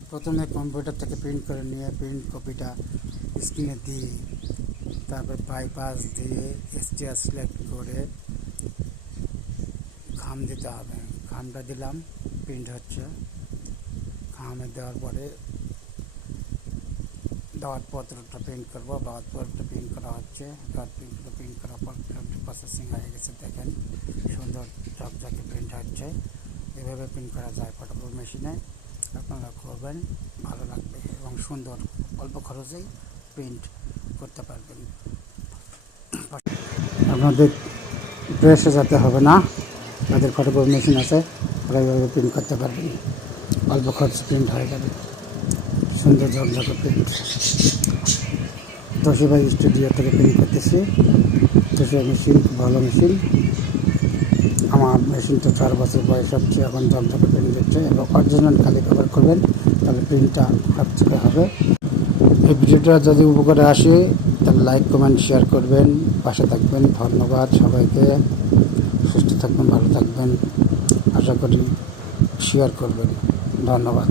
প্রথমে কম্পিউটার থেকে প্রিন্ট করে নিয়ে প্রিন্ট কপিটা স্ক্রিনে দিই, তারপর বাইপাস দিয়ে এসটিআর সিলেক্ট করে খাম দিতে হবে। খামটা দিলাম, প্রিন্ট হচ্ছে। খামে দেওয়ার পরে দাওয়াত পত্রটা প্রিন্ট করবো। দাওয়াত পত্রটা প্রিন্ট করা হচ্ছে। দাওয়াত পত্রটা প্রিন্ট করার পর প্রসেসিং হয়ে গেছে, দেখেন সুন্দর ঝকঝকে প্রিন্ট হচ্ছে। এভাবে প্রিন্ট করা যায় ফটোকপি মেশিনে। আপনারা করবেন, ভালো লাগবে এবং সুন্দর অল্প খরচেই প্রিন্ট করতে পারবেন। আপনাদের প্রেসে যেতে হবে না, যাদের ফটোকপি মেশিন আছে ওরা এইভাবে প্রিন্ট করতে পারবেন, অল্প খরচে প্রিন্ট হয়ে যাবে, সুন্দর ঝকঝকে প্রিন্ট। তোশিবা স্টুডিও থেকে প্রিন্ট করতেছি। তোশিবা মেশিন ভালো মেশিন। আমার মেশিন তো 4 বছর বয়স হচ্ছে, এখন ঝকঝকে প্রিন্ট দিচ্ছে। এবং অরিজিনাল কালি ব্যবহার করবেন, তাহলে প্রিন্টটা ঝকঝকে হবে। এই ভিডিওটা যদি উপকারে আসে তাহলে লাইক কমেন্ট শেয়ার করবেন, পাশে থাকবেন। ধন্যবাদ সবাইকে। সুস্থ থাকবেন, ভালো থাকবেন, আশা করি শেয়ার করবেন। ধন্যবাদ।